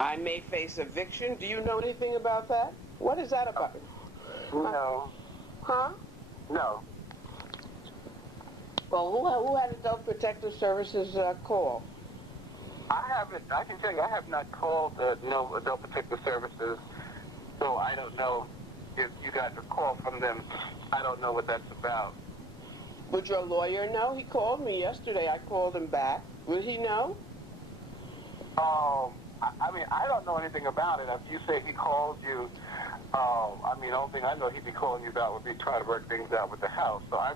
I may face eviction. Do you know anything about that? What is that about? No. Huh? No. Well, who had Adult Protective Services call? I can tell you, I have not called no Adult Protective Services, so I don't know if you got a call from them. I don't know what that's about. Would your lawyer know? He called me yesterday. I called him back. Would he know? I mean, I don't know anything about it. If you say he called you, I mean, the only thing I know he'd be calling you about would be trying to work things out with the house. So I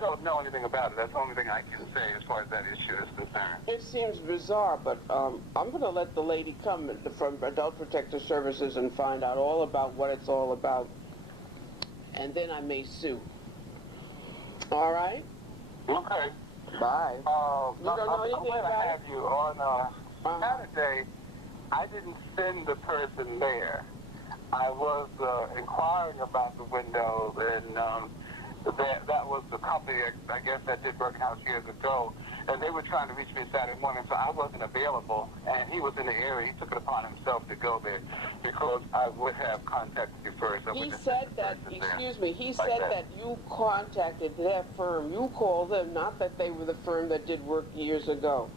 don't know anything about it. That's the only thing I can say as far as that issue is concerned. It seems bizarre, but I'm going to let the lady come from Adult Protective Services and find out all about what it's all about. And then I may sue. All right? Okay. Bye. You don't know anything I'm glad about I have you on Saturday. I didn't send the person there. I was inquiring about the windows, and that was the company, I guess, that did Broken House years ago, and they were trying to reach me Saturday morning, so I wasn't available, and he was in the area. He took it upon himself to go there because I would have contacted you first. He said that, excuse me, he said that you contacted that firm. You called them, not that they were the firm that did work years ago,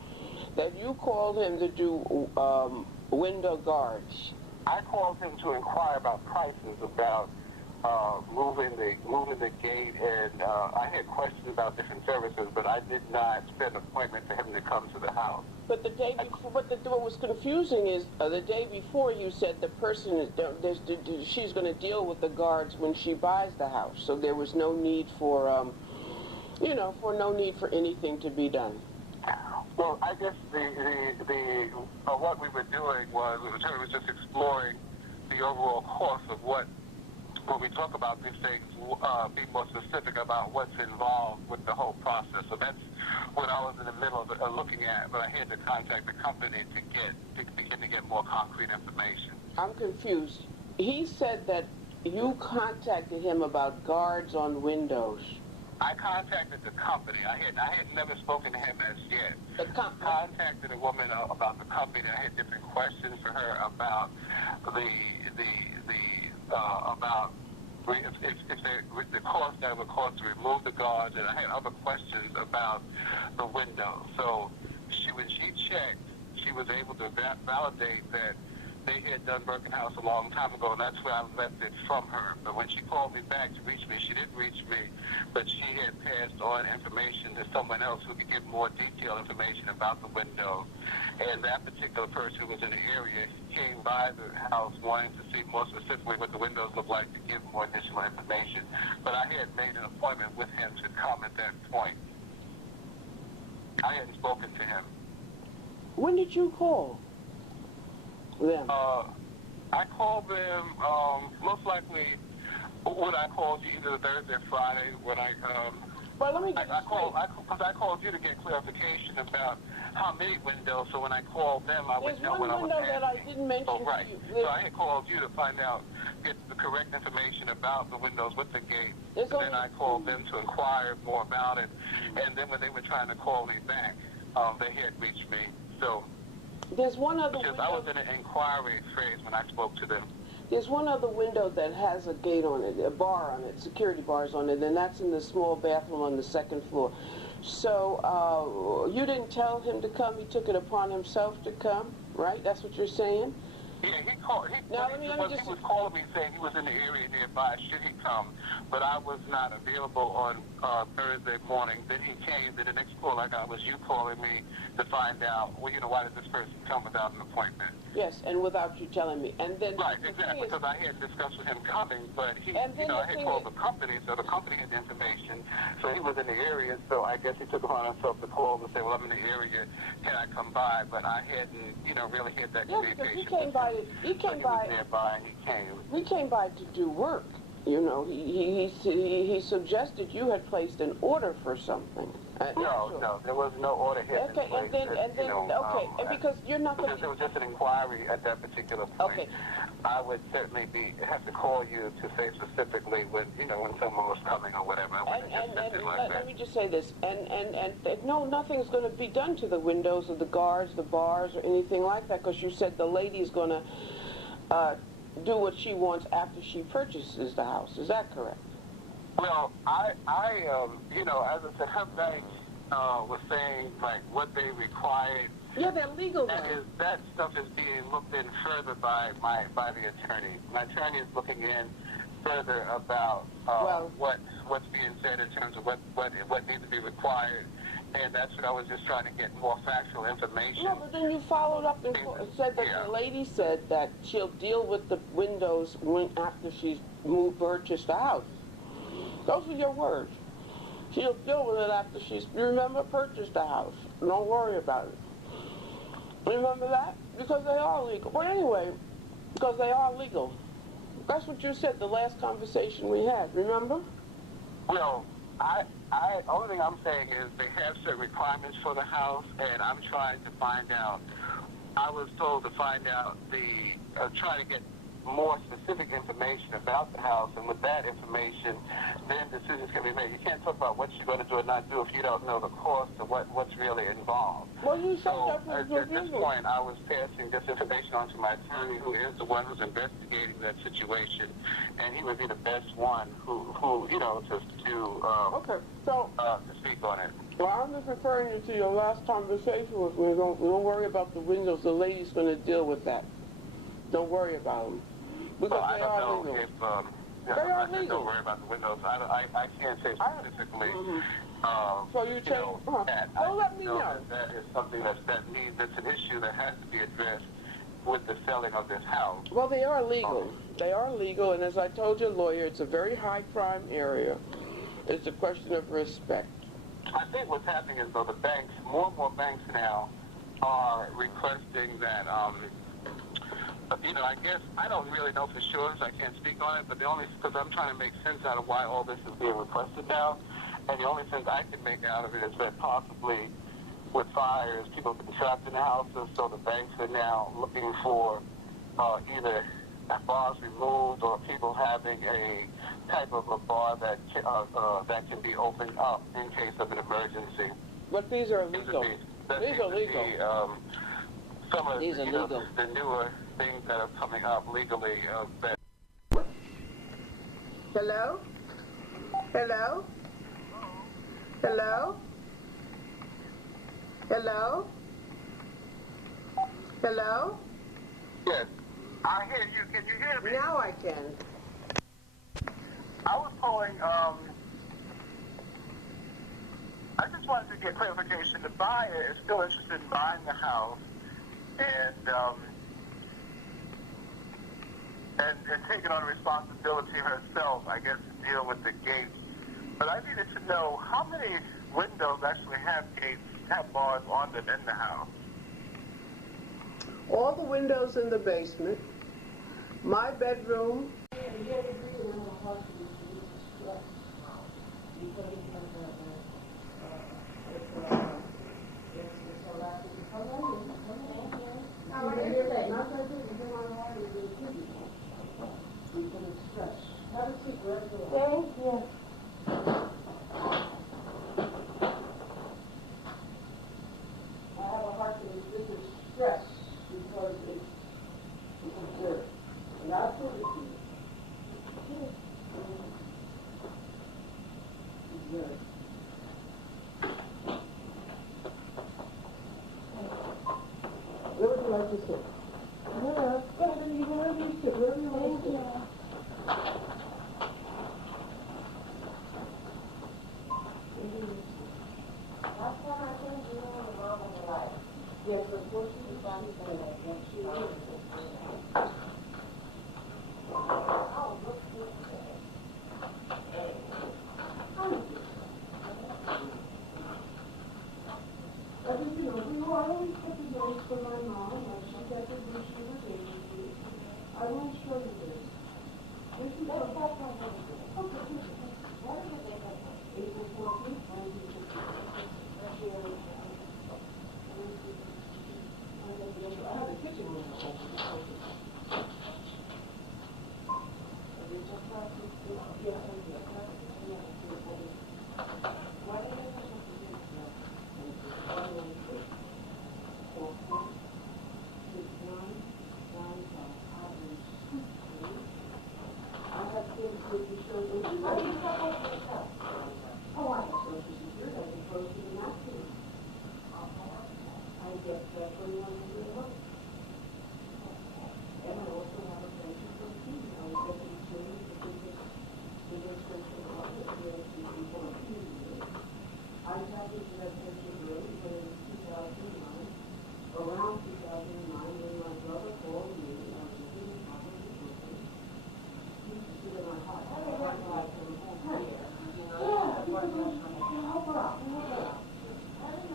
that you called him to do window guards. I called him to inquire about prices, about moving the gate, and I had questions about different services, but I did not set an appointment for him to come to the house. But the day before, what was confusing is the day before you said the person is she's going to deal with the guards when she buys the house, so there was no need for no need for anything to be done. Well, I guess the what we were doing was we were just exploring the overall course of what, when we talk about these things, be more specific about what's involved with the whole process. So that's what I was in the middle of looking at, but I had to contact the company to begin to get more concrete information. I'm confused. He said that you contacted him about guards on windows. I contacted the company. I had never spoken to him as yet. Contacted a woman about the company. I had different questions for her about if the cost that would cost to remove the guards, and I had other questions about the window. So when she checked, she was able to validate that they had done Broken House a long time ago, and that's where I left it from her. But when she called me back to reach me, she didn't reach me, but she had passed on information to someone else who could give more detailed information about the window. And that particular person who was in the area came by the house wanting to see more specifically what the windows look like to give more additional information. But I had made an appointment with him to come at that point. I hadn't spoken to him. When did you call them? I called them most likely when I called you either Thursday or Friday. When well, let me get I called you to get clarification about how many windows. So when I called them, I would know what I was asking. There's one window that I didn't mention right. to you. So I had called you to find out, get the correct information about the windows with the gate. And then I called them to inquire more about it. And then when they were trying to call me back, they had reached me. So there's one other window. I was in an inquiry phase when I spoke to them. There's one other window that has a gate on it, a bar on it, security bars on it, and that's in the small bathroom on the second floor. So you didn't tell him to come. He took it upon himself to come, right? That's what you're saying? Yeah, he called. He was calling me saying he was in the area nearby. Should he come? But I was not available on Thursday morning. Then he came. Then the next call I got was you calling me to find out, well, why did this person come without an appointment? Yes, and without you telling me. And then right, exactly, because I had discussed with him coming, but he, I had called the company, so the company had the information. So he was in the area, so I guess he took it upon himself to call and say, well, I'm in the area, can I come by? But I hadn't, really had that communication. He came by. He came by. He was nearby, and he came. He came by to do work. You know, he suggested you had placed an order for something. No, there was no order hit. Okay, and then, and because you're not going to... It was just an inquiry at that particular point. Okay. I would certainly have to call you to say specifically when someone was coming or whatever. Let me just say this, and no, nothing's going to be done to the windows or the guards, the bars, or anything like that, because you said the lady's going to do what she wants after she purchases the house. Is that correct? Well, I as I said, her bank was saying, like, what they required. Yeah, they're legal. That stuff is being looked in further by the attorney. My attorney is looking in further about what's being said in terms of what needs to be required. And that's what I was just trying to get more factual information. No, but then you followed up and said that the lady said that she'll deal with the windows after she's purchased the house. Those are your words. She'll deal with it after she's, purchased the house. Don't worry about it. Remember that? Because they are legal. Well, anyway, because they are legal. That's what you said the last conversation we had, remember? Well, only thing I'm saying is they have certain requirements for the house, and I'm trying to find out. I was told to find out try to get more specific information about the house, and with that information, then decisions can be made. You can't talk about what you're going to do or not do if you don't know the cost of what's really involved. Well, you said so at this point, I was passing this information on to my attorney, who is the one who's investigating that situation, and he would be the best one who to speak on it. Well, I'm just referring you to your last conversation with me. Don't worry about the windows. The lady's going to deal with that. Don't worry about them. Because I don't know if they are legal. Don't worry about the windows. I can't say specifically. So you change. Don't let me know. That is something that's an issue that has to be addressed with the selling of this house. Well, they are legal. They are legal, and as I told your lawyer, it's a very high crime area. It's a question of respect. I think what's happening is, though, the banks, more and more banks now are requesting that. I guess I don't really know for sure, so I can't speak on it, but because I'm trying to make sense out of why all this is being requested now, and the only sense I can make out of it is that possibly with fires, people have been trapped in the houses, so the banks are now looking for either bars removed or people having a type of a bar that can be opened up in case of an emergency. But these are legal. These are legal. Some of the newer things that are coming up legally. Hello? Hello? Hello? Hello? Hello? Yes. I hear you. Can you hear me? Now I can. I was calling, I just wanted to get clarification. The buyer is still interested in buying the house and taking on responsibility herself, I guess, to deal with the gates. But I needed to know how many windows actually have gates, have bars on them in the house. All the windows in the basement, my bedroom. Thank you. I have a heart that this is stress because it's observed. And I'll prove it to you. Observe. Where would you like to sit? Wherever you sit, wherever you like to sit. Yes, of course you can find it. She is. I always put the notes for my mom, like she got the wish she was able to. I will show you this. This is contacted the residential room in 2009, around 2009, when my brother called me. I was living in Beverly Copeland. He used to sit in my heart. I don't know why I come home here. Yeah, he said, help her out.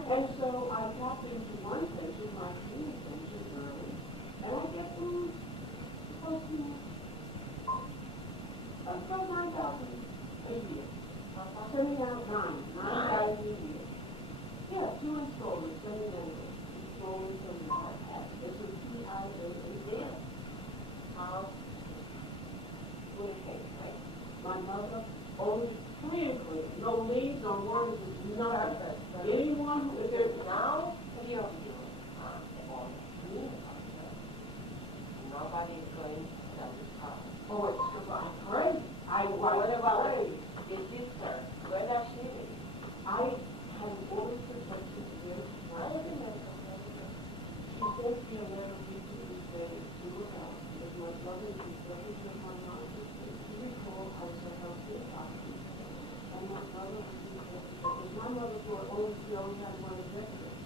And so I tapped into one pension, my senior pension early, and I get close to about $9,000 a year. Sending out $9,000 a year. Yeah, 2 installments, sending out installments from the APS. This was TIAA. My mother always clean, no leaves, no worms, nothing. Anyone who is there now, what do you have to do? Nobody is going to sell this house. Oh, it's crazy. What about the sister? Where does she live? I have always protected her. I didn't know. She says she will never be to this day to look out. Because my brother is with my mom. You recall I said how sick I was. And my brother was because my mother thought only she only had one executive.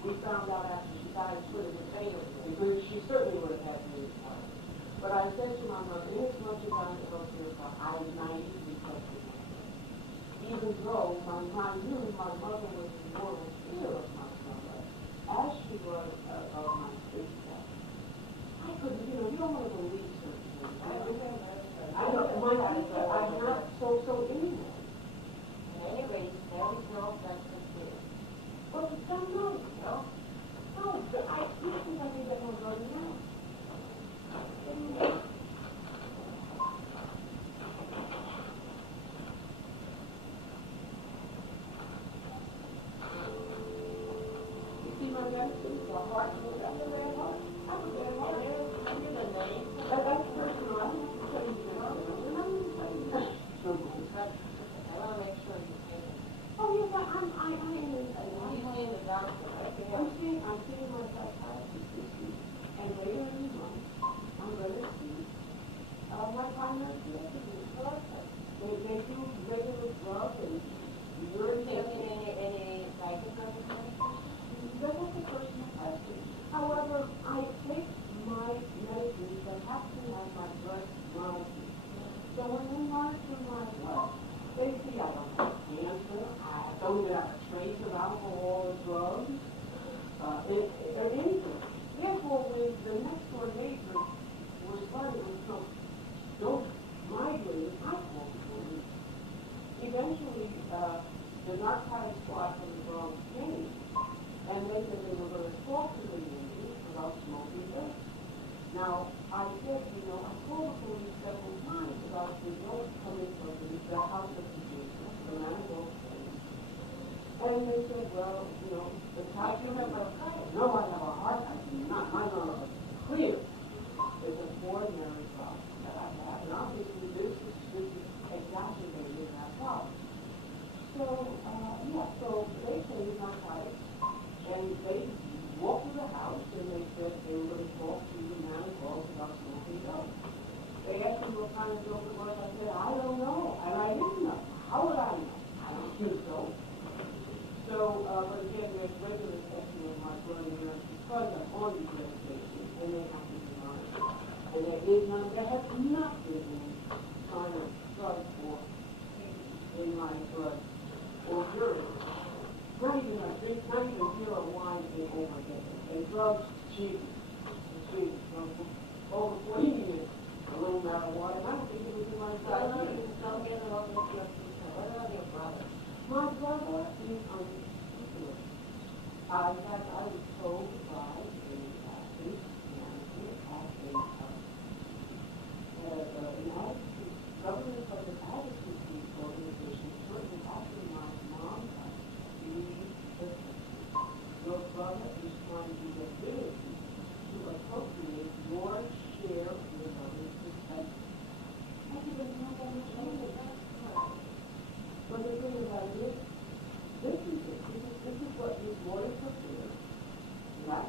We found out after she died she would have been anyway, because she certainly would have had me. But I said to my mother, inasmuch as I was here, I was naively trusted my mother. Even though I knew my mother was in mortal fear of my mother, as she was of my sister. I couldn't, you don't want to believe certain things. I know, I'm not so anyway. Anyway, there is no such thing. But it's so nice, no? No, but you think I think that was running out. You see my medicine? The heart? I'm a red heart. I'm a red heart. I'm in the name. That's personal. I'm not telling you. I want to make sure you get it. Oh, yes, I am. I'm seeing the doctor. I'm seeing my psychiatrist this week. And later in the month, I'm going to see my primary care physician. They do regular blood and urine testing. Any psychotherapy medication? That's not the personal question. However, I take my medicines that have to have my blood monitored. So when they monitor my blood, they see I don't have cancer, I don't even have a trace of alcohol or drugs, or anything. Therefore, when the next door neighbor was fighting with some migraine, I called the police. Eventually, the narcotics squad from the Bronx came, and they said they were going to talk to the neighbors about smoking dope. Now, I said, I called the police several times about the note coming from the house of the Jesus, the Manigault thing. And they said, well, the cops you have a heart. No, I have a heart. I do not. My mom is clear. It's an ordinary problem that I have. And obviously this is exacerbating that problem. So, so they changed narcotics. And they walked to the house and they said they were going to talk to the Manigault about smoking dope. They asked me what kind of dope it was. I said, I don't know. And I didn't know. How would I know? I don't think so. So, but again, there's regular testing of my blood and urine because I'm on these medications, and they have to be monitored. And there has not been any kind of drug or in my blood or urine. Not even zero wine in over here. And drugs, Jesus. Over 40 years, a little marijuana. I don't think it was in my side. Don't get it off with your sister. What about your brother? My brother is unscrupulous. I was told by a case manager at a government public advocacy organization, shortly after my mom died, your brother is trying to get rid of you to appropriate your share of your mother's success. I didn't know that was wrong. But the thing about it is, this is what his lawyers prepared. That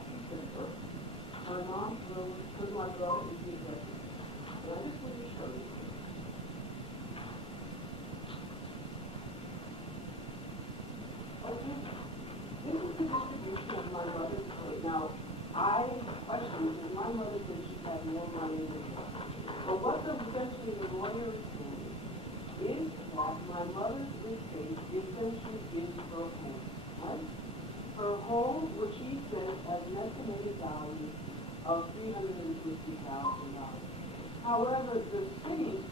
more money than her. So what essentially the lawyer is saying is that my mother's estate essentially is her home, right? Her home, which she says has an estimated value of $350,000. However, the city's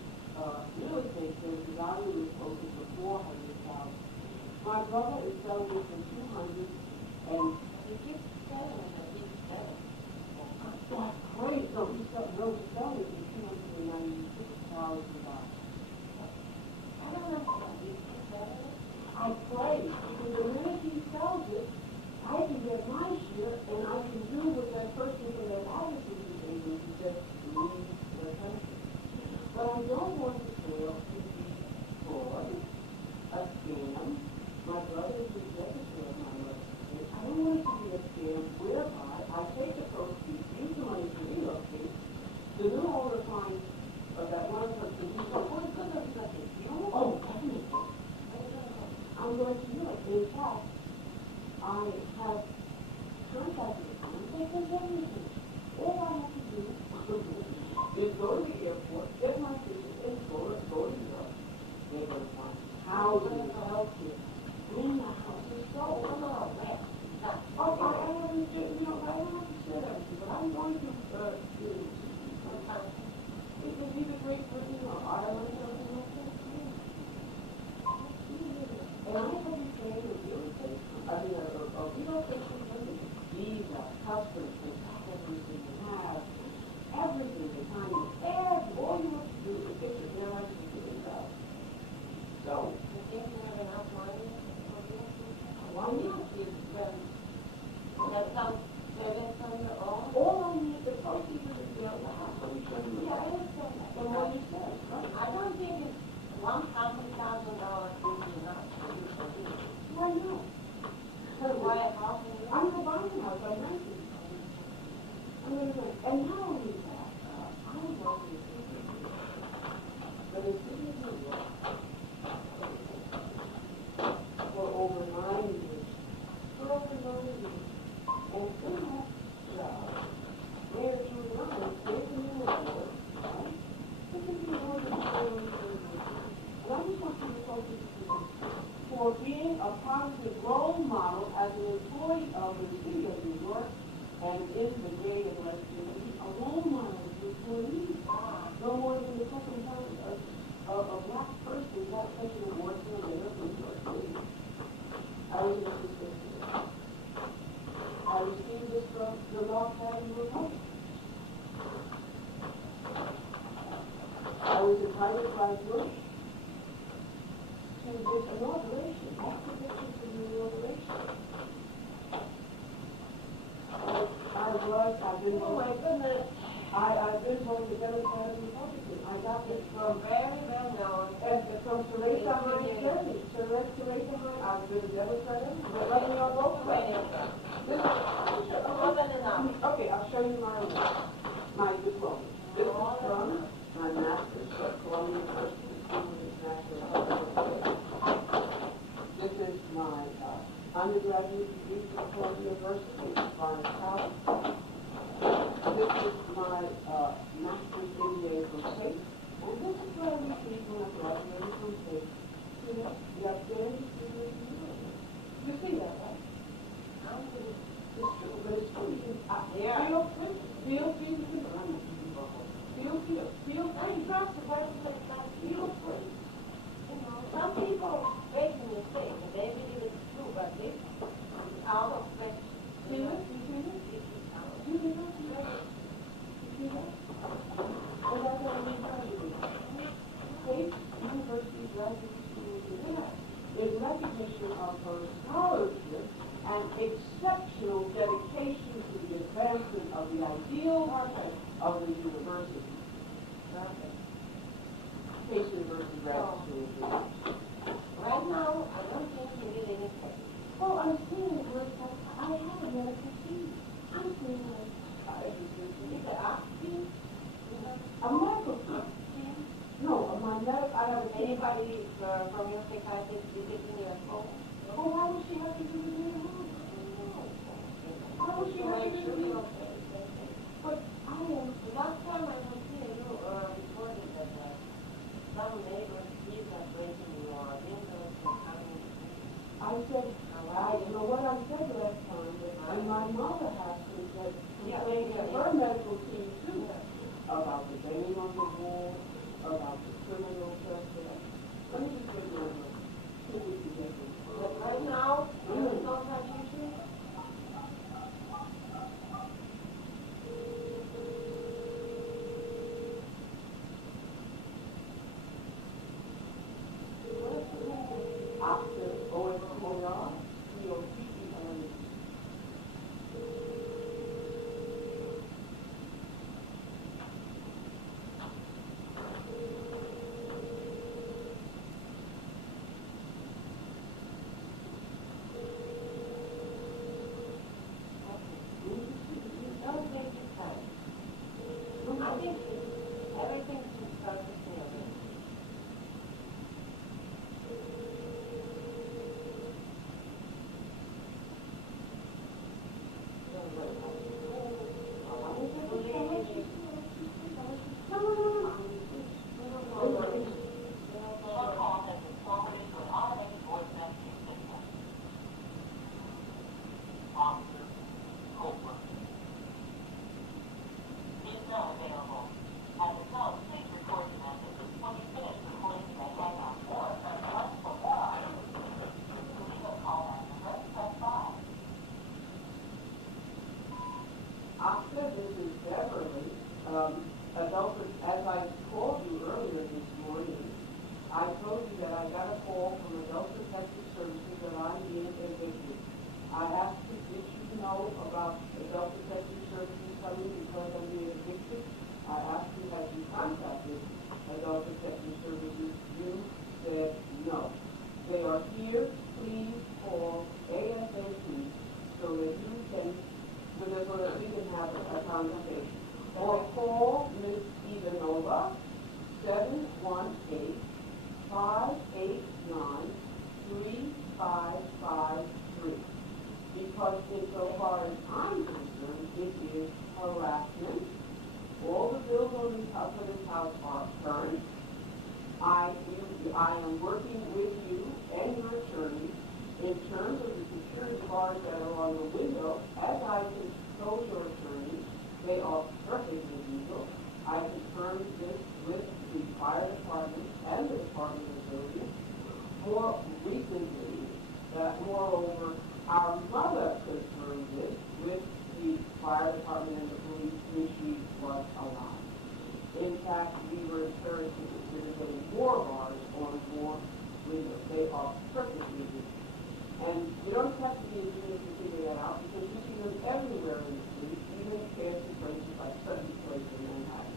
real estate says the value is closer to $400,000. My brother is selling it for $200,000, and he keeps selling it. That's great. So he's selling it for $296,000. I don't know how he keeps selling it. I pray, because the minute he sells it, I can get my share, and I can do what that person from that attitude is able to just leave the country. But I don't want the sale to be fraud, a scam. My brother is the executor of my mother's estate. I don't want it to be a scam whereby I take the proceeds, use the money to relocate. The new owner finds that one person who's like, what is that? Oh, definitely. I'm going to do it. In fact, I have contacted them and they can get anything. All I have to do is go to the airport, get my ticket, and go to New York. They're going to find housing, healthcare. When the house is sold, I'm not aware. I haven't said, I don't have to say that, but I'm going to it's either Great Britain or Ireland or something like that. And I have been saying a real estate, a relocation company, visa, customs, and everything you have, everything, the time you add, all you have to do is get your parents to do it out. So, you think you have enough money? Why not? All I need, the proceeds of the sale, the house, let me show you. Yeah, I understand that. And what you said, right? I don't think it's $100,000 is enough. Why not? Why a house? I'm going to buy a house. I'm renting. I'm going to rent. And not only that, I love this city. But the city of New York, for over 9 years. For over 9 years. And in that job, Mayor Giuliani gave me an award, right? This is the award of the and I just want you to focus for being a positive role model as an employee of the city of New York and in the Gay and Lesbian, a role model of employees. No more than the second time a black person got such an award from the New York City. I was an assistant. I received this from the Law Academy of Health. I was invited by Bush to this inauguration, exhibition for the inauguration. I've been voting. Oh my goodness. I've been voting the Democrat and Republican. I got this from very well known. And from Teresa Hines Journey. Teresa Hines, I've been a Democrat. But let me know both ways. More than enough. Okay, I'll show you my diploma. This is from my master's at Columbia University. This is my undergraduate degree from Columbia University, Barnes College. This is my master's MBA from State. And this is what I received when I graduated from State. You know, the identity is you see that, right? It's true, but it's true. Feel free to confirm it. Feel free. I trust the person that's not feel free. You know, some people make a mistake and they believe it's true, but they out of respect. See it? You see it? You see that? You see that? And that's what I mean by you. State University Graduate School is recognition of her scholarship and exceptional dedication to the advancement of the ideal of the university. State University Graduate School. Right now, I don't think you did anything. Oh, I'm seeing it work. I have a medical fee. I'm seeing like, is it oxygen? A medical fee? No, my medical, I have anybody from your psychiatrist visiting your home? Oh, why would she have to do it in your home? Why would she have to do it in your home? But I am not because insofar as I'm concerned, it is harassment. All the bills on this house for this house are current. I am working with you and your attorney in terms of the security bars that are on the window. As I told your attorney, they are perfectly legal. I confirmed this with the fire department and the Department of Building. More recently, moreover, our mother confirmed this with the fire department and the police when she was alive. In fact, we were encouraged to consider getting more bars on more windows. They are perfectly legal. And you don't have to be a genius to figure that out because you see them everywhere in the street, even in fancy places like Sunday Place in Manhattan.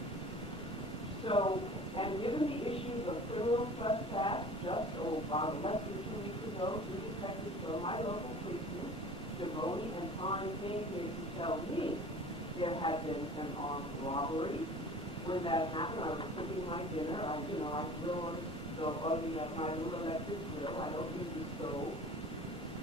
So, and given the issues of criminal trespass, just about less than 2 weeks ago, two detectives from my local precinct, Devoni and Pine, came here to tell me there had been an armed robbery. When that happened, I was cooking my dinner. I grill on the stove, my little electric grill. I don't use the stove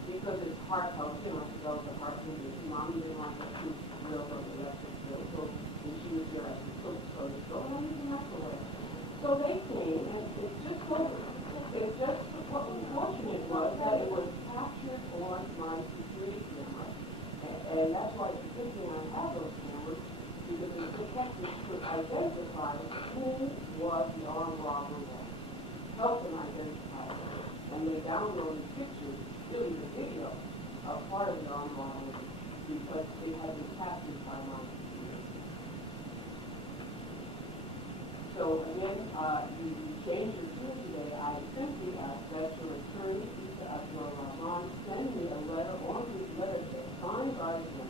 because it's heart health, develop a heart condition. Mommy didn't like to grill on the electric grill, so when she was here, I could cook on the stove. I don't use the microwave. So they came, and it's just what was fortunate was that it was captured on my security camera, and that's why it's a good thing I have those cameras, because the detectives could identify who was the armed robber was. Help them identify it. And they downloaded pictures, really the video, of part of the armed robbery, because it had been captured by my computer. So again, you changed your tune today. I simply ask that your attorney, Mr. Abdul Rahman, send me a letter on this letter signed by him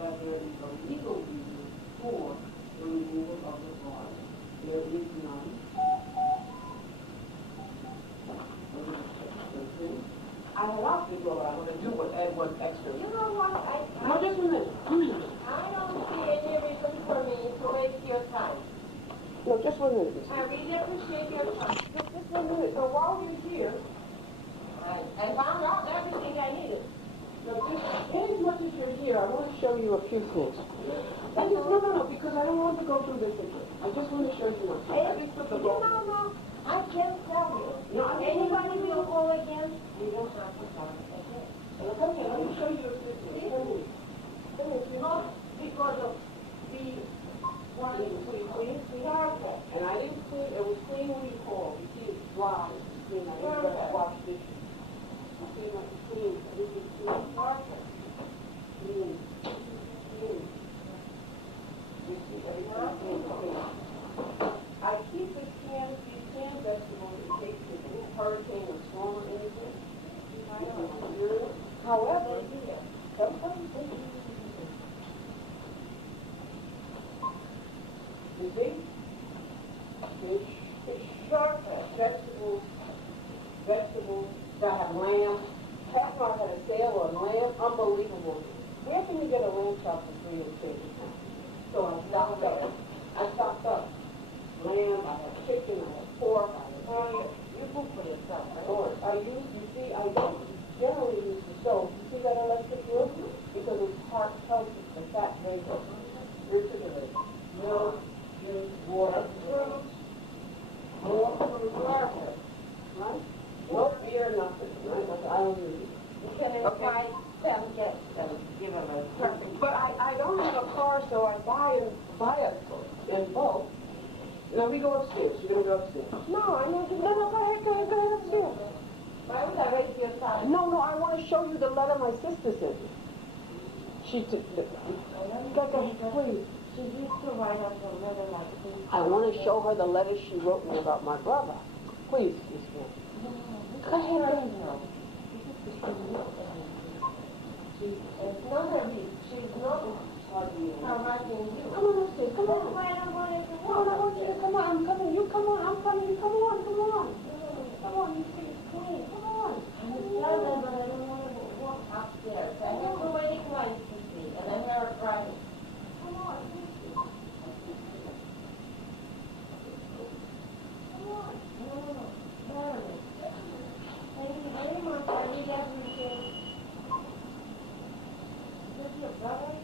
that there is a legal reason for the removal of the bars. There is none. I have asked you what I want to do with Edward extra. You know what? No, just a minute. I don't see any reason for me to waste your time. No, just 1 minute. I really appreciate your time. Just 1 minute. So while we're here, I found out everything I needed. inasmuch as you're here, I want to show you a few things. No, because I don't want to go through this again. I just want to show you a few. No, I can't tell you. No, Anybody will call again, you don't have to come again. Okay, let me show you a few things. Not because of the one We cleaned the carpet. And I didn't clean, it was clean when you called. You see it's dry. It's clean. I didn't just wash dishes. You see like it's clean. This is clean carpet. Clean. You see everything clean. I keep these canned vegetables in case there's a hurricane or storm or anything. However, sometimes they do. You see? It's sharp vegetables that have lamb. Pastor had a sale on lamb, unbelievable. Where can you get a lamb chop for free in Satan? So I stocked up. Lamb, I have chicken, I have pork, I have beef. You cook for yourself, right? I don't generally use the stove. You see that electric grill? Because it's heart healthy, the fat vapor. Refrigerator. Milk, juice, water, fruits, more fruit, right? No beer, nothing, right? I don't use it. You can invite them guests and give them a perfect. But I don't have a car, so I buy it in bulk. Now we go upstairs. You're going to go upstairs. No, go ahead upstairs. Why would I waste your time? No, I want to show you the letter my sister sent me. Please. She used to write us a letter like this. I want to show her the letter she wrote me about my brother. Please, Miss Moore. Go ahead. It's not her beat. She's not harassing you. Come on upstairs. Come on. Why I don't want it to No, I want you to come on. I'm coming. You come on. I'm coming. You come on. Come on. Come on. You see, it's clean. Come on. I'm tell them, but I don't want to walk upstairs. I have so many clients to see, and I never driving. Come on. No. Thank you very much. I really appreciate it. brother,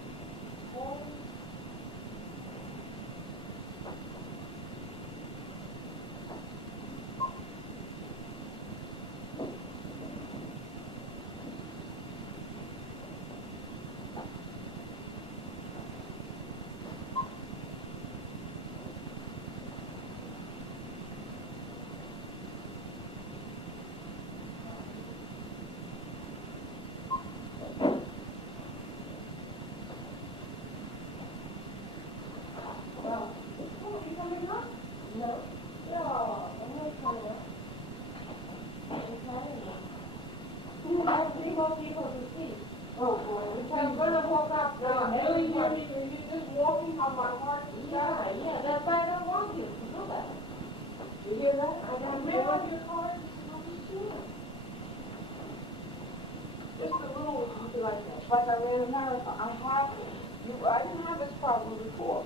like I ran a marathon. I didn't have this problem before.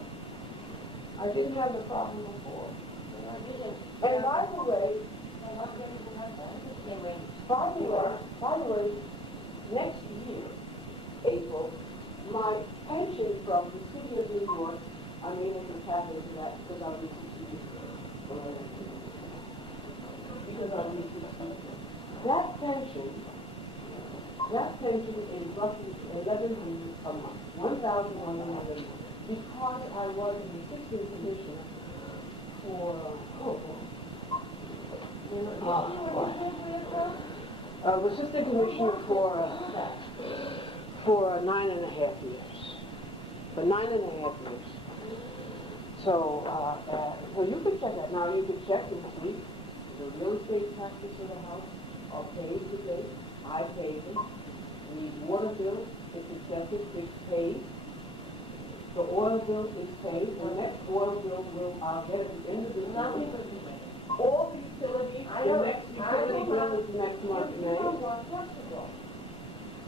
I didn't have the problem before. And by the way, next year, April, my pension from the city of New York, I may have to tap into that because I'll be 60 years old. Because I'll be 60 years old. That pension is roughly $1,100 a month, $1,100 a month, because I was an assistant commissioner assistant commissioner for 9.5 years. For 9.5 years. So, well, you can check that. Now you can check and see the real estate taxes for the house are paid today. I paid it. The water bill is accepted, it's paid. The oil bill is paid. The next oil bill I'll get at the end of the month. All the utilities, the next utility bill is next month, May.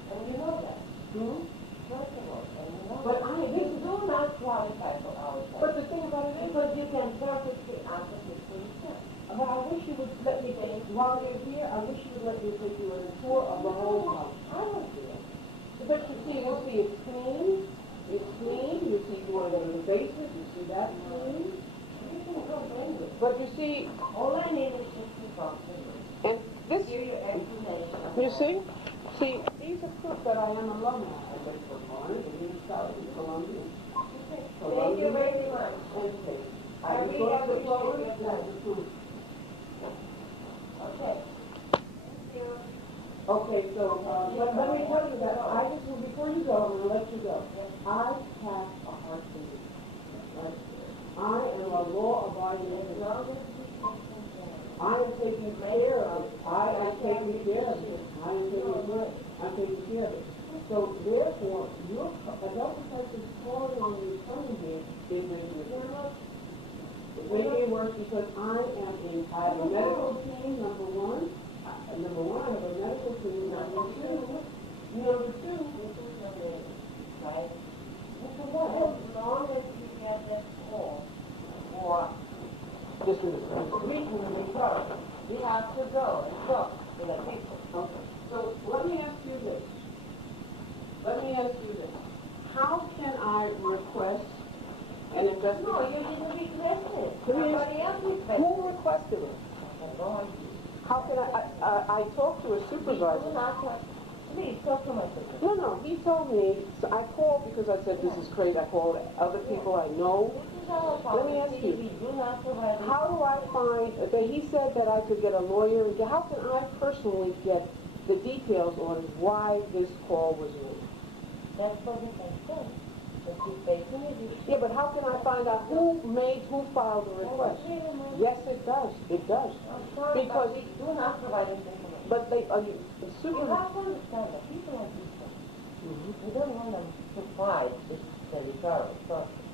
And you know that. First of all, and you know But you do not qualify for our tax. But the thing about it is, Because you can perfectly answer this for yourself. but I wish you would let me take, while you're here, I wish you would let me take you on a tour of the whole house. I don't do it. But you see, you'll see it's clean, you see you want to go to the basement, you see that clean. You can go bring it. But you see, All I need is just to talk to you. and this, Hear your explanation. you see, these are proof that I am alumni. I went from Barnes, and in South Columbia. Thank you very much. Okay. I really appreciate your time. proof. Okay. Thank you. Okay, so, let me tell you that, before you go, I'm going to let you go. I have a heart condition. Right? I am a law-abiding citizen. I am taking care of it. I am taking care of it. I'm taking care of it. So, therefore, your adult protective calling on you coming here is making it worse. It's making it worse because I have a medical team, number one. Number one, I have a medical team. Number two, Right? As long as you get that call or just in the reason referral, we have to go and talk to the people. Okay. So let me ask you this. How can I request an investigation? No, you didn't request it. Who is- Somebody else requested Who requested it? it. How can I talked to a supervisor. Please, talk to my sister. No, he told me, so I called because I said this is crazy. I called other people I know. This is our Let me ask policy. you. We do not provide. How do I find, he said that I could get a lawyer, and how can I personally get the details on why this call was made? That's what we can say. But you basically Yeah, but how can I find out who filed the request? Yes, it does. It does. I'm sorry, Because- but we do not provide this information. But the You have to understand that people are different. We don't want them to fight the referral process.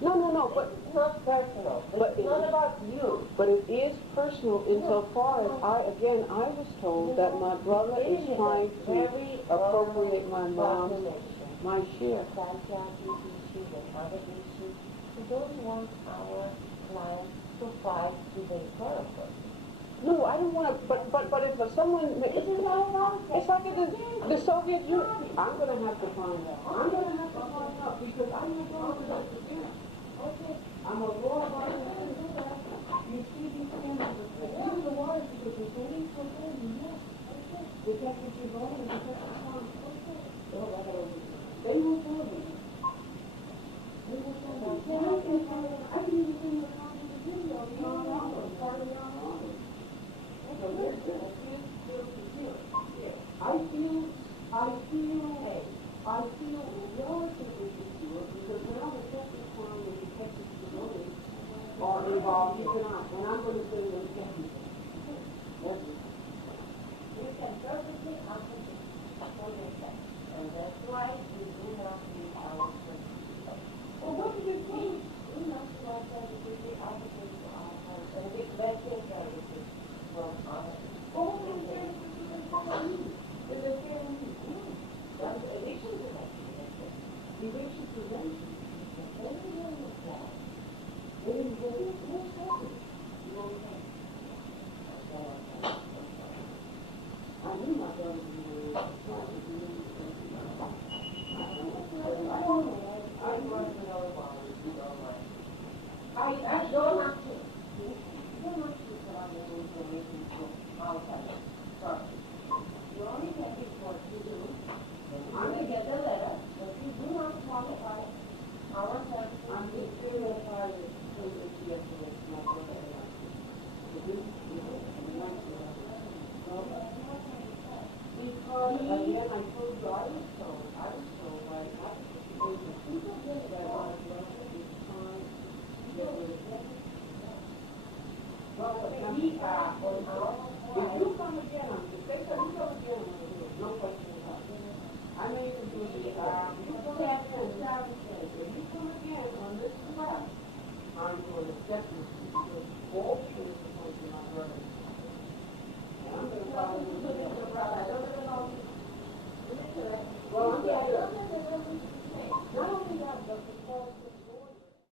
No, but It's not personal. But It's not about you. it is personal insofar as I was told that my brother is trying to appropriate my share. Psychiatric issues and other issues. We don't want our clients to fight with the referral process. No, I don't want to, but if someone, This is all wrong. it's like the Soviet Union. I'm going to have to find out. I'm going to have to find out because I'm not going to have to do it. Okay. I'm a law-abiding citizen. You see these things, these are the waters because the police will tell you, yes. They catch what you're going and they catch the farm. They will tell you. They will tell you. I can even bring you a copy of the video of the on part of the on. So there's this. I feel relatively secure because when I was testing crime and detectives civilians are involved, you cannot. And I'm going to say them everything. Everything. You can perfectly operate for yourself. And that's why you do not need our service. Well, what do you think? We must not perfectly operate for our house and requesting services from others. Well, what do you think? Is it fair to you? That's eviction prevention. Eviction prevention.